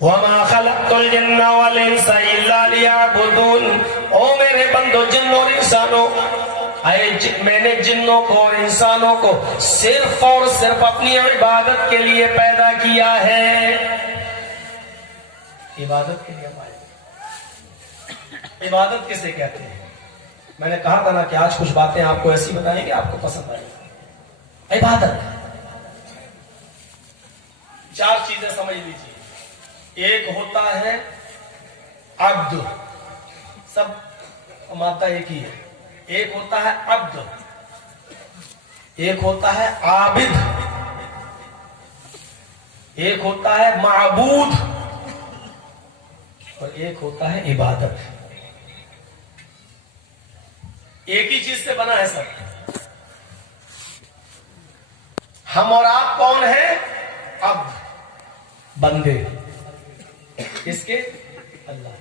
وَمَا خَلَقْتُ الْجِنَّ وَالْإِنسَ إِلَّا لِيَعْبُدُونَ، او میرے بندو جنوں اور انسانوں، میں نے جنوں کو اور انسانوں کو صرف اور صرف اپنی عبادت کے لیے پیدا کیا ہے. عبادت کے لیے عبادت کسے کہتے ہیں؟ میں نے کہا تھا نا کہ آج کچھ باتیں آپ کو ایسی بتائیں گے آپ کو پسند آئیں گی. عبادت 4 چیزیں سمجھ لیجیے. ایک ہوتا ہے عبد، سب مادہ ایک ہی ہے. ایک ہوتا ہے عبد، ایک ہوتا ہے عابد، ایک ہوتا ہے معبود، اور ایک ہوتا ہے عبادت. ایک ہی چیز سے بنا ہے سب. ہم اور آپ کون ہیں؟ عبد، بندے. کس کے؟ اللہ.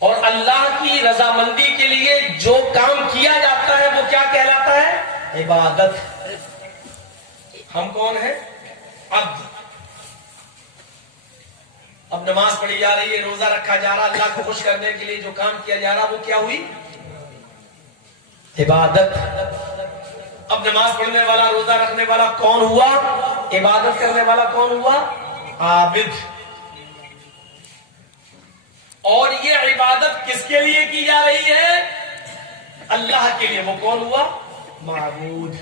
اور اللہ کی رضامندی کے لیے جو کام کیا جاتا ہے وہ کیا کہلاتا ہے؟ عبادت. ہم کون ہیں؟ عبد. اب نماز پڑھی جا رہی ہے، روزہ رکھا جا رہا، اللہ کو خوش کرنے کے لیے جو کام کیا جا رہا وہ کیا ہوئی؟ عبادت. اب نماز پڑھنے والا، روزہ رکھنے والا کون ہوا؟ عبادت کرنے والا کون ہوا؟ عابد. اور یہ عبادت کس کے لیے کی جا رہی ہے؟ اللہ کے لیے. وہ کون ہوا؟ معبود.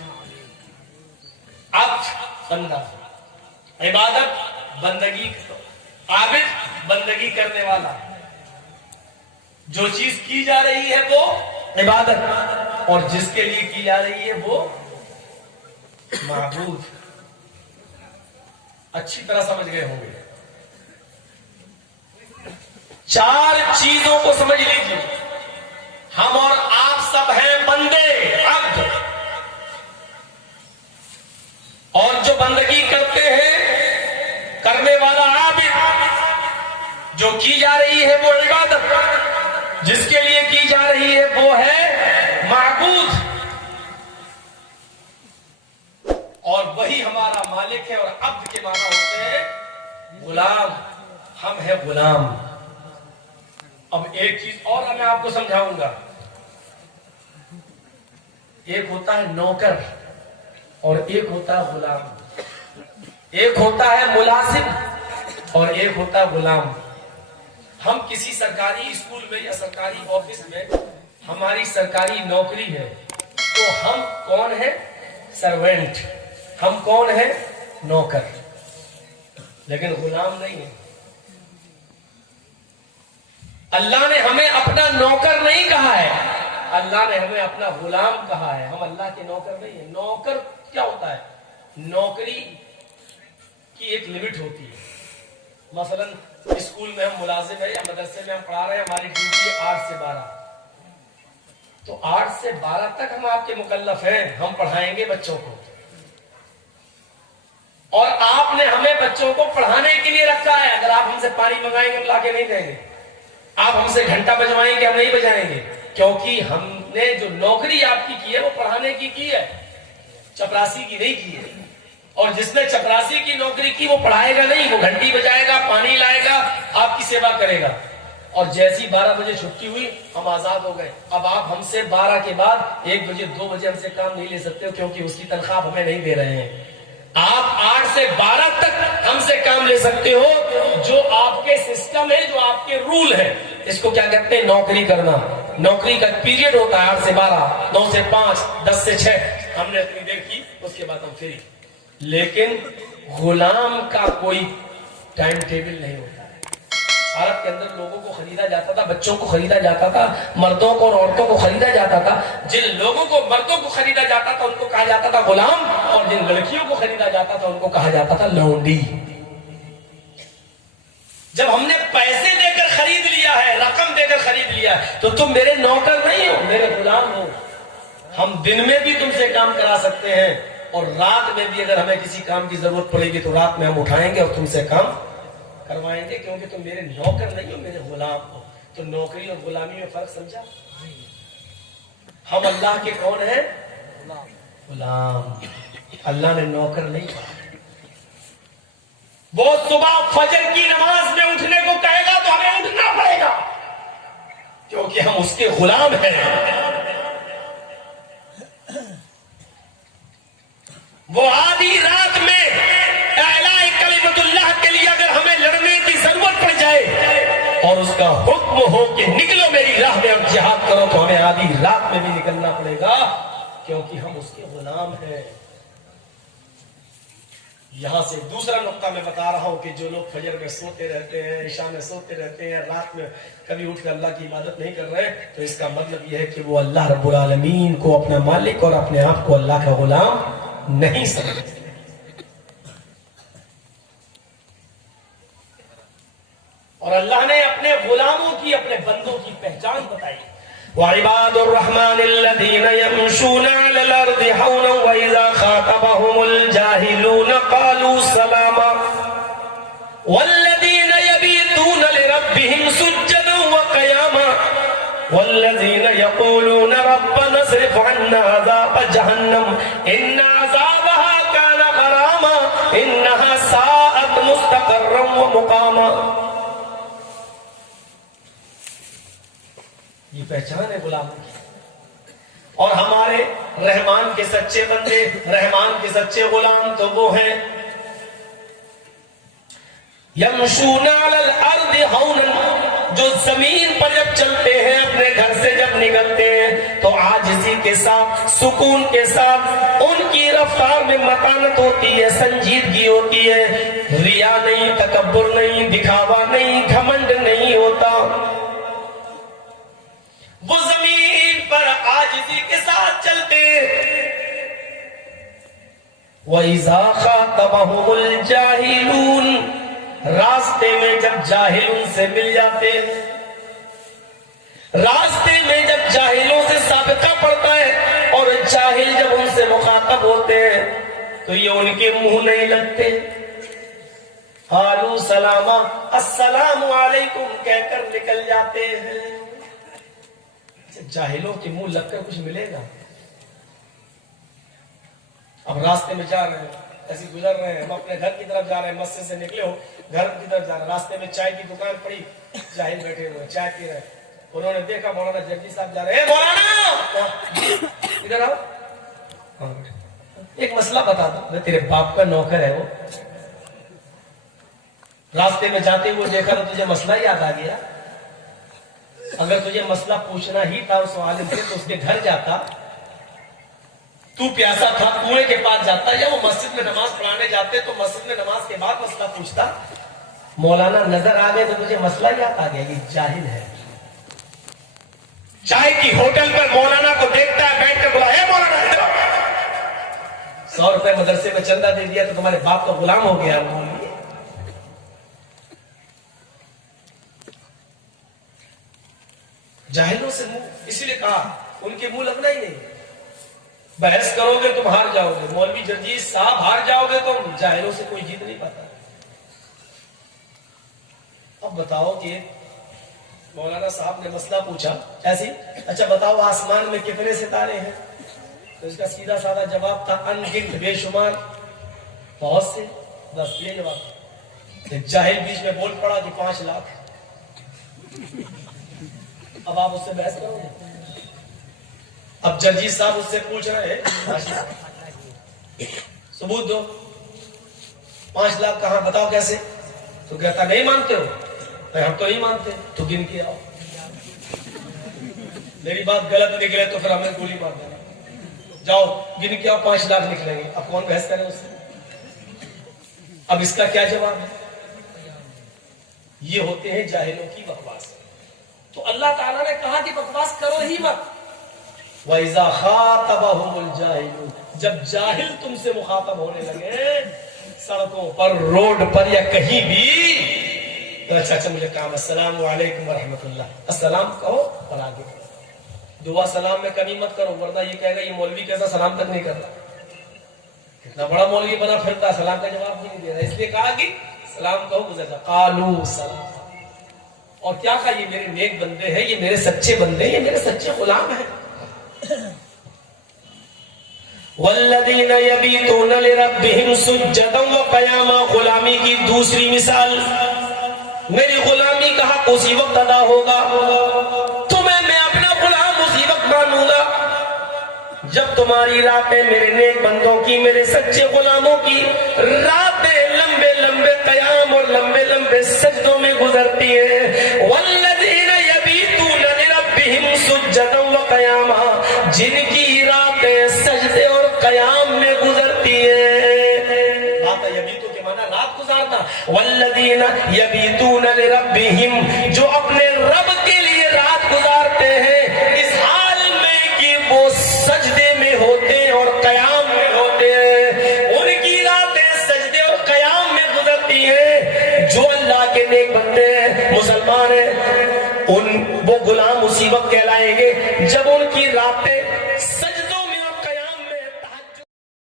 عبد بندہ، عبادت بندگی، عابد بندگی کرنے والا. جو چیز کی جا رہی ہے وہ عبادت، اور جس کے لیے کی جا رہی ہے وہ معبود. اچھی طرح سمجھ گئے ہوں گے. 4 چیزوں کو سمجھ لیجیے. ہم اور آپ سب ہیں بندے، عبد. اور جو بندگی کرتے ہیں، کرنے والا عابد. جو کی جا رہی ہے وہ عبادت، جس کے لیے کی جا رہی ہے وہ ہے معبود. اور وہی ہمارا مالک ہے. اور عبد کے معنی ہوتے ہیں غلام. ہم ہیں غلام. اب ایک چیز اور میں آپ کو سمجھاؤں گا. ایک ہوتا ہے نوکر اور ایک ہوتا ہے غلام. ایک ہوتا ہے ملازم اور ایک ہوتا ہے غلام. ہم کسی سرکاری اسکول میں یا سرکاری آفس میں، ہماری سرکاری نوکری ہے، تو ہم کون ہیں؟ سروینٹ. ہم کون ہیں؟ نوکر. لیکن غلام نہیں ہے. اللہ نے ہمیں اپنا نوکر نہیں کہا ہے، اللہ نے ہمیں اپنا غلام کہا ہے. ہم اللہ کے نوکر نہیں ہیں. نوکر کیا ہوتا ہے؟ نوکری کی ایک لمٹ ہوتی ہے. مثلا اسکول میں ہم ملازم ہیں یا مدرسے میں ہم پڑھا رہے ہیں، ہماری ڈیوٹی 8 سے 12، تو 8 سے 12 تک ہم آپ کے مکلف ہیں. ہم پڑھائیں گے بچوں کو، اور آپ نے ہمیں بچوں کو پڑھانے کے لیے رکھا ہے. اگر آپ ہم سے پانی منگائیں گے ہم لا کے نہیں دیں گے. آپ ہم سے گھنٹہ بجوائیں گے ہم نہیں بجائیں گے، کیونکہ ہم نے جو نوکری آپ کی ہے وہ پڑھانے کی ہے، چپراسی کی نہیں کی ہے. اور جس نے چپراسی کی نوکری کی وہ پڑھائے گا نہیں، وہ گھنٹی بجائے گا، پانی لائے گا، آپ کی سیوا کرے گا. اور جیسی 12 بجے چھٹی ہوئی ہم آزاد ہو گئے. اب آپ ہم سے 12 کے بعد 1 بجے 2 بجے ہم سے کام نہیں لے سکتے، کیونکہ اس کی تنخواہ ہمیں نہیں دے رہے ہیں. آپ 8 سے 12 تک ہم سے کام لے سکتے ہو. جو آپ کے سسٹم ہے، جو آپ کے رول ہے، اس کو کیا کہتے ہیں؟ نوکری کرنا. نوکری کا پیریڈ ہوتا ہے 8 سے 12، 9 سے 5، 10 سے 6. ہم نے اتنی دیر کی، اس کے بعد ہم فری. لیکن غلام کا کوئی ٹائم ٹیبل نہیں ہوتا ہے. عرب کے اندر لوگوں کو خریدا جاتا تھا، بچوں کو خریدا جاتا تھا، مردوں کو اور عورتوں کو خریدا جاتا تھا. جن لوگوں کو مردوں کو خریدا جاتا تھا ان کو کہا جاتا تھا غلام، اور جن لڑکیوں کو خریدا جاتا تھا ان کو کہا جاتا تھا لونڈی. جب ہم نے پیسے دے کر خرید لیا ہے، رقم دے کر خرید لیا ہے، تو تم میرے نوکر نہیں ہو، میرے غلام ہو. ہم دن میں بھی تم سے کام کرا سکتے ہیں، اور رات میں بھی اگر ہمیں کسی کام کی ضرورت پڑے گی تو رات میں ہم اٹھائیں گے اور تم سے کام کروائیں گے، کیونکہ تم میرے نوکر نہیں ہو، میرے غلام ہو. تو نوکری اور غلامی میں فرق سمجھا؟ ہم اللہ کے کون ہیں؟ غلام. اللہ نے نوکر نہیں کہا. وہ صبح فجر کی نماز میں اٹھنے کو کہے گا تو ہمیں اٹھنا پڑے گا، کیونکہ ہم اس کے غلام ہیں۔ وہ آدھی رات میں اعلاء کلمت اللہ کے لیے اگر ہمیں لڑنے کی ضرورت پڑ جائے اور اس کا حکم ہو کہ نکلو میری راہ میں اور جہاد کرو، تو ہمیں آدھی رات میں بھی نکلنا پڑے گا، کیونکہ ہم اس کے غلام ہیں۔ یہاں سے دوسرا نقطہ میں بتا رہا ہوں کہ جو لوگ فجر میں سوتے رہتے ہیں، عشاء میں سوتے رہتے ہیں، رات میں کبھی اٹھ کر اللہ کی عبادت نہیں کر رہے، تو اس کا مطلب یہ ہے کہ وہ اللہ رب العالمین کو اپنا مالک اور اپنے آپ کو اللہ کا غلام نہیں سمجھتے۔ اور اللہ نے اپنے غلاموں کی، اپنے بندوں کی پہچان بتائی، وعباد الرحمن الذين يمشون على الارض هونا واذا خاطبهم الجاهلون قالوا سلاما والذين يبيتون لربهم سجدا وقياما والذين يقولون ربنا اصرف عنا عذاب جهنم ان عذابها كان غراما انها ساءت مستقرا ومقاما۔ یہ پہچان ہے غلاموں کی۔ اور ہمارے رحمان کے سچے بندے، رحمان کے سچے غلام تو وہ ہیں یمشون علی الارض ہونا، جو زمین پر جب چلتے ہیں، اپنے گھر سے جب نکلتے ہیں تو عاجزی کے ساتھ، سکون کے ساتھ، ان کی رفتار میں متانت ہوتی ہے، سنجیدگی ہوتی ہے، ریا نہیں، تکبر نہیں، دکھاوا نہیں، گھمنڈ نہیں ہوتا۔ وہ زمین پر عاجزی کے ساتھ چلتے۔ وَإِذَا خَاطَبَهُمُ الْجَاهِلُونَ، راستے میں جب جاہل ان سے مل جاتے، راستے میں جب جاہلوں سے سابقہ پڑتا ہے اور جاہل جب ان سے مخاطب ہوتے ہیں تو یہ ان کے منہ نہیں لگتے، قالوا سلاما، السلام علیکم کہہ کر نکل جاتے ہیں۔ جاہلوں کے منہ لگ کر کچھ ملے گا؟ اب راستے میں جا رہے ہیں، ایسے گزر رہے ہیں، ہم اپنے گھر کی طرف جا رہے ہیں، مسجد سے نکلے ہو گھر کی طرف جا رہے ہیں، راستے میں چائے کی دکان پڑی، جاہل بیٹھے ہوئے چائے پی رہے ہیں، انہوں نے دیکھا مولانا جگجی صاحب جا رہے ہیں، مولانا ادھر آؤ، ایک مسئلہ بتا دو، میں تیرے باپ کا نوکر ہے، وہ راستے میں جاتے ہوئے دیکھا تو تجھے مسئلہ یاد آ گیا، اگر تجھے مسئلہ پوچھنا ہی تھا اس عالم سے تو اس کے گھر جاتا، تو پیاسا تھا کنویں کے پاس جاتا، یا وہ مسجد میں نماز پڑھانے جاتے تو مسجد میں نماز کے بعد مسئلہ پوچھتا۔ مولانا نظر آ گئے تو تجھے مسئلہ یاد آ گیا، یہ جاہل ہے۔ چائے کی ہوٹل پر مولانا کو دیکھتا ہے، بیٹھ کر بولا، اے مولانا ادھر آؤ، 100 روپے مدرسے میں چندہ دے دیا تو تمہارے باپ کا غلام ہو گیا۔ جاہلوں سے منہ، اسی لیے کہا ان کے منہ لگنا ہی نہیں، بحث کرو گے تم ہار جاؤ گے، مولوی جرجیز صاحب ہار جاؤ گے تم، جاہلوں سے کوئی جیت نہیں پاتا۔ اب بتاؤ کہ مولانا صاحب نے مسئلہ پوچھا ایسی، اچھا بتاؤ آسمان میں کتنے ستارے ہیں؟ تو اس کا سیدھا سادہ جواب تھا ان گنت، بے شمار، بہت سے، بس یہ جواب۔ ایک جاہل بیچ میں بول پڑا کہ 5 لاکھ۔ اب آپ اس سے بحث کرو گے؟ اب جرجی صاحب اس سے پوچھ رہے ہیں ثبوت دو، 5 لاکھ کہاں، بتاؤ کیسے؟ تو کہتا نہیں مانتے ہو؟ ہم تو نہیں مانتے، تو گن کے آؤ، میری بات غلط نکلے تو پھر ہمیں گولی مار دینا، جاؤ گن کے آؤ، 5 لاکھ نکلیں گے۔ اب کون بحث کرے اس سے؟ اب اس کا کیا جواب ہے؟ یہ ہوتے ہیں جاہلوں کی بکواس۔ تو اللہ تعالیٰ نے کہا کہ بکواس کرو ہی مت۔ وَإِذَا خَاطَبَهُمُ الْجَاهِلُونَ، جب جاہل تم سے مخاطب ہونے لگے سڑکوں پر، روڈ پر، یا کہیں بھی، تو اچھا مجھے کام، السلام علیکم ورحمۃ اللہ، السلام کہو اور آگے کرو، دعا سلام میں کمی مت کرو، ورنہ یہ کہے گا یہ مولوی کیسا سلام تک نہیں کر رہا، کتنا بڑا مولوی بنا پھرتا، سلام کا جواب بھی نہیں دے رہا، اس لیے کہا کہ سلام کہو گزر جا، قالوا سلام۔ اور کیا کہا؟ یہ میرے نیک بندے ہیں، یہ میرے سچے بندے ہیں، یہ میرے سچے غلام ہیں۔ والذین یبیتون لربہم سجدا وقیاما، غلام غلامی کی دوسری مثال، میری غلامی کا حق اسی وقت ادا ہوگا، تمہیں میں اپنا غلام اسی وقت مانوں گا جب تمہاری راتیں میرے نیک بندوں کی، میرے سچے غلاموں کی راتیں لمبے لمبے قیام اور لمبے لمبے سجدوں میں گزرتی ہیں۔ والذین یبیتون لربہم سجدا وقیاما، جن کی راتیں سجدے اور قیام میں گزرتی ہیں۔ رات یبیتو کے معنی رات گزارنا، والذین یبیتون لربہم، جو اپنے رب کے لیے رات گزارتے ہیں اس حال میں کہ وہ سجدے میں ہوتے ہیں اور قیام میں ہوتے ہیں، ان کی راتیں سجدے اور قیام میں گزرتی ہیں۔ جو اللہ کے نیک بندے ہیں، مسلمان ہیں، وہ غلام اسی وقت کہلائیں گے جب ان کی راتیں